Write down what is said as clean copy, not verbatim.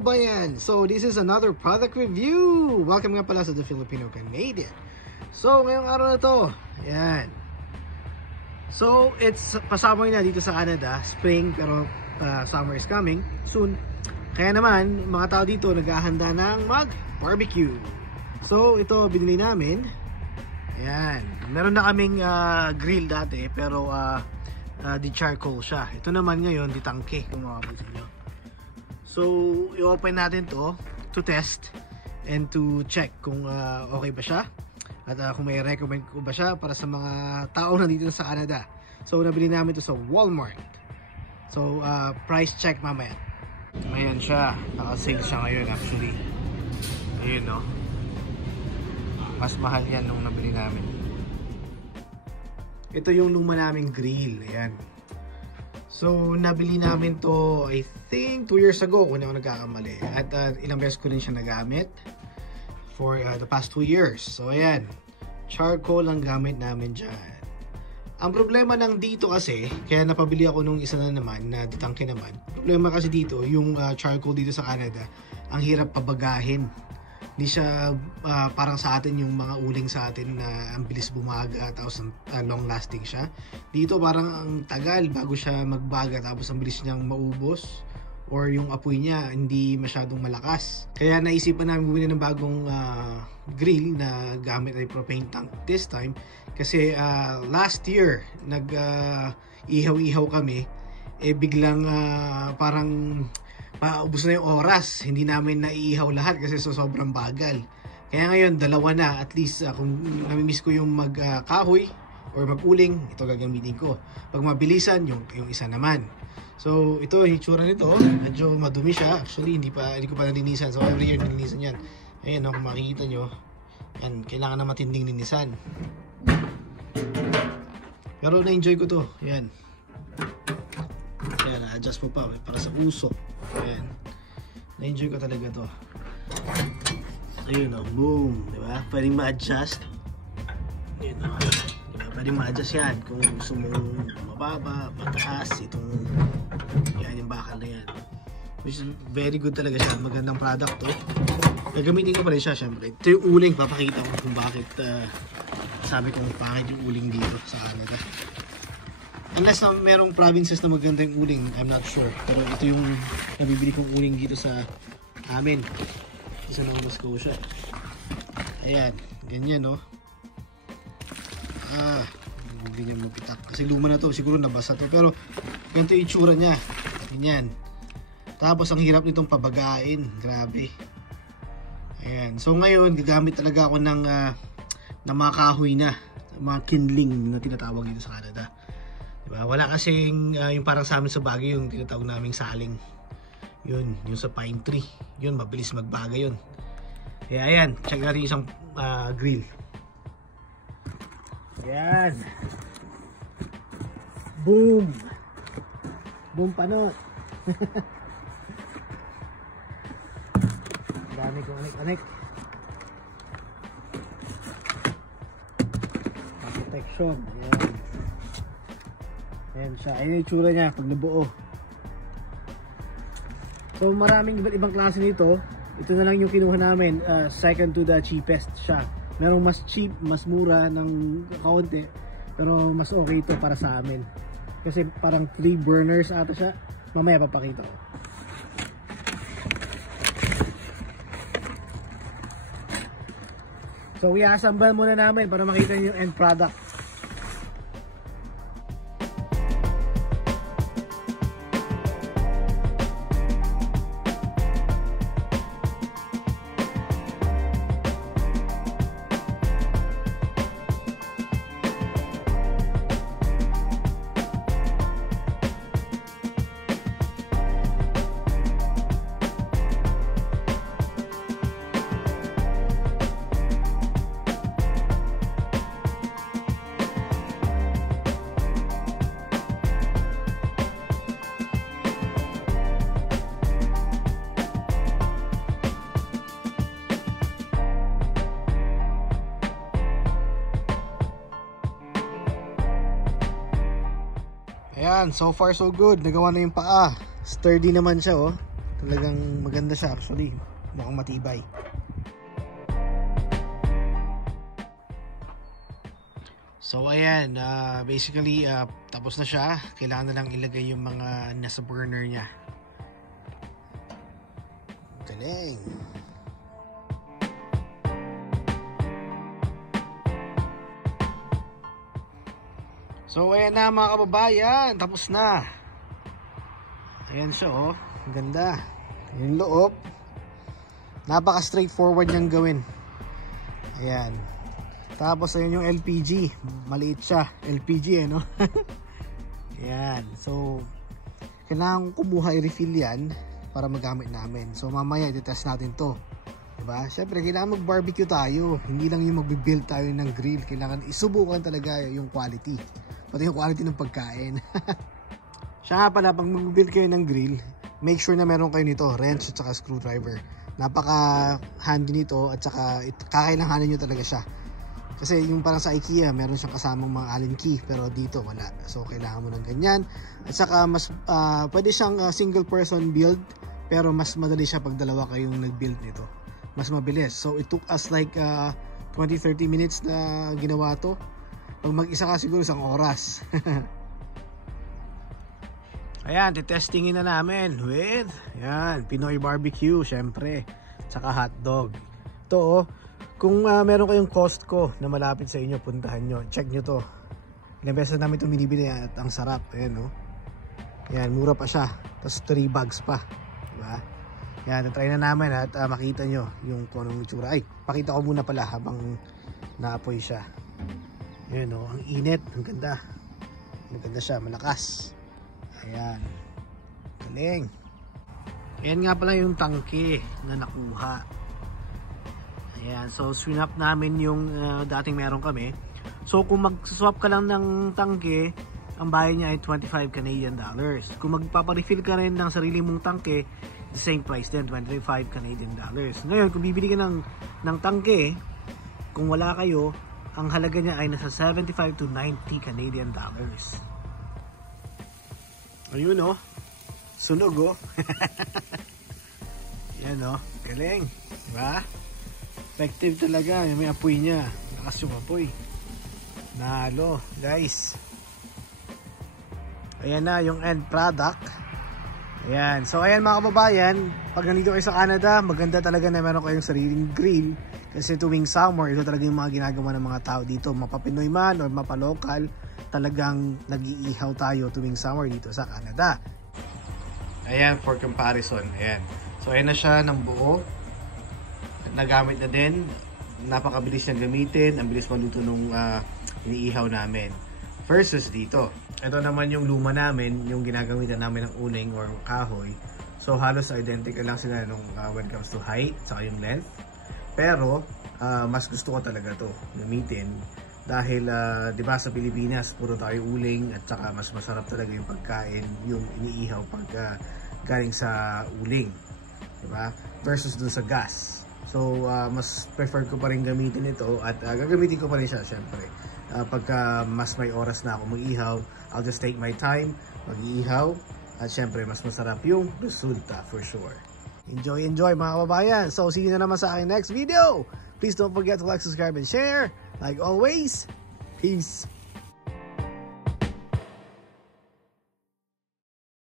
kababayan! So this is another product review! Welcome nga pala sa The Filipino Canadian. So ngayong araw na to, ayan. So it's pasummer na dito sa Canada, spring, pero summer is coming soon. Kaya naman, mga tao dito naghahanda ng mag-barbecue. So ito binili namin. Ayan, meron na kaming grill dati, pero di charcoal siya. Ito naman ngayon, di tangke, kung makapansin nyo. So, i-open natin to test and to check kung okay ba siya at kung may recommend ko ba siya para sa mga tao na dito sa Canada. So, nabili namin to sa Walmart. So, price check mamaya. Ayan siya. Naka-sale siya ngayon actually. Ayun, no? Mas mahal yan nung nabili namin. Ito yung luma naming grill. Ayan. So, nabili namin to, I think, 2 years ago kung ako nagkakamali. At ilang beses ko rin siya nagamit for the past 2 years. So, ayan. Charcoal ang gamit namin dyan. Ang problema ng dito kasi, kaya napabili ako nung isa na naman, na ditangke naman. Problema kasi dito, yung charcoal dito sa Canada, ang hirap pabagahin. Hindi siya parang sa atin yung mga uling sa atin na ang bilis bumaga tapos long lasting siya. Dito parang ang tagal bago siya magbaga tapos ang bilis niyang maubos or yung apoy niya hindi masyadong malakas. Kaya naisipan namin bumili ng bagong grill na gamit ay propane tank this time kasi last year ihaw-ihaw kami biglang parang paubos na yung oras, hindi namin naiihaw lahat kasi sobrang bagal. Kaya ngayon, dalawa na, at least kung namimiss ko yung magkahoy or mag-uling, ito gagamitin ko. Pag mabilisan, yung isa naman. So, ito, yung itsura nito, medyo madumi siya. Actually, hindi ko pa nalinisan. So, every year nalinisan yan. Ayan, kung makikita nyo, yan, kailangan na matinding linisan. Pero na-enjoy ko to, yan. Ayan, na-adjust mo pa para sa uso. Ayan, na-enjoy ko talaga to. Ayun o, boom, diba? Pwedeng ma-adjust. Ayun o, diba? Pwedeng ma-adjust yan kung gusto mo mababa, mataas, itong yan, yung bakal na yan, which is very good talaga siya. Magandang product to. Gagamitin ko pa rin siya syempre. Ito yung uling, papakita ko kung bakit sabi kong pangit yung uling dito sa Canada. Unless na merong provinces na maganda yung uling, I'm not sure. Pero ito yung nabibili kong uling dito sa amin. Sa Nova Scotia. Ayan, ganyan no. Hindi niya mapitak. Kasi luma na to, siguro nabasa to. Pero ganito yung itsura niya. Ganyan. Tapos ang hirap nitong pabagain. Grabe. Ayan. So ngayon, gagamit talaga ako ng mga kahoy na. Mga kindling na tinatawag dito sa Canada. Diba? Wala kasing yung parang sa amin sa Baguio yung tinatawag naming saling. Yun, yung sa pine tree. Yun, mabilis magbaga yun. Kaya ayan, check natin isang grill. Ayan. Boom! Boom panot! Dami kong anik-anik. Protection. Ayan. Ayan siya. Ayan yung itsura niya pag nabuo. So maraming iba't ibang klase nito. Ito na lang yung kinuha namin. Second to the cheapest siya. Merong mas cheap, mas mura ng kaunti. Pero mas okay ito para sa amin. Kasi parang 3 burners ata siya. Mamaya papakita ko. So i-assemble muna namin para makita niyo yung end product. Ayan, so far so good. Nagawa na yung paa. Sturdy naman siya, oh. Talagang maganda siya actually. Mukhang matibay. So ayan, basically tapos na siya. Kailangan na lang ilagay yung mga nasa burner niya. Galing. So ayan na mga kababayan, tapos na. Ayan siya oh, ang ganda. Yung loob, napaka straightforward niyang gawin. Ayan. Tapos ayun yung LPG, maliit siya, LPG no. Ayan, so kailangan kumuha i-refill yan para magamit namin. So mamaya i-test natin to, diba? Syempre kailangan mag-barbecue tayo, hindi lang yung mag-build tayo ng grill. Kailangan isubukan talaga yung quality, pati yung quality ng pagkain. Siya nga pala, pag mag-build kayo ng grill, make sure na meron kayo nito, wrench at saka screwdriver. Napaka handy nito at saka kakailanganin nyo talaga siya. Kasi yung parang sa IKEA, meron siyang kasamang mga Allen key, pero dito wala. So kailangan mo ng ganyan. At saka mas pwede siyang single person build, pero mas madali siya pag dalawa kayong nag-build nito. Mas mabilis. So it took us like 20-30 minutes na ginawa to. Pag mag-isa ka siguro isang oras. Ayan, titestingin na namin with yan, Pinoy barbecue syempre, saka hotdog. Ito oh, kung meron kayong Costco na malapit sa inyo, puntahan nyo, check nyo to. Ilang beses namin ito binibili at ang sarap. Ayan oh, yan, mura pa siya, tapos 3 bags pa, diba? Yan, try na namin at makita nyo yung kung anong itsura. Ay, pakita ko muna pala habang naapoy siya. Ayan oh, ang init, ang ganda. Maganda siya, malakas. Ayan, galing. Ayan nga pala yung tangke na nakuha. Ayan, so swap namin yung dating meron kami. So kung mag-swap ka lang ng tangke, ang bayad niya ay 25 Canadian dollars. Kung magpaparefill ka rin ng sarili mong tangke, the same price din, 25 Canadian dollars. Ngayon, kung bibili ka ng tangke, kung wala kayo, ang halaga niya ay nasa 75 to 90 Canadian dollars. Ayun oh, sunog oh. Yan oh, galing, diba? Effective talaga, may apoy niya, lakas yung apoy. Nalo guys. Ayan na yung end product. Ayan, so ayan mga kababayan, pag nandito kayo sa Canada, maganda talaga na meron kayong sariling grill. Kasi tuwing summer, ito talaga yung mga ginagawa ng mga tao dito, mapapinoy man o mapalokal, talagang nag-iihaw tayo tuwing summer dito sa Canada. Ayan, for comparison, ayan. So ayan na siya ng buo. Nagamit na din. Napakabilis niyang gamitin. Ang bilis maluto nung iniihaw namin. Versus dito. Ito naman yung luma namin, yung ginagamitan namin ng uling or kahoy. So halos identical lang sila nung when it comes to height, saka yung length. Pero mas gusto ko talaga to gamitin. Dahil, di ba sa Pilipinas, puro tayo uling at saka mas masarap talaga yung pagkain, yung iniihaw pag galing sa uling. Di ba? Versus dun sa gas. So, mas prefer ko pa rin gamitin ito at gagamitin ko pa rin siya, syempre. Pagka mas may oras na ako mag-ihaw, I'll just take my time, mag-iihaw. At syempre, mas masarap yung resulta for sure. Enjoy, enjoy mga kababayan. So, see you na naman sa aking next video. Please don't forget to like, subscribe, and share. Like always, peace.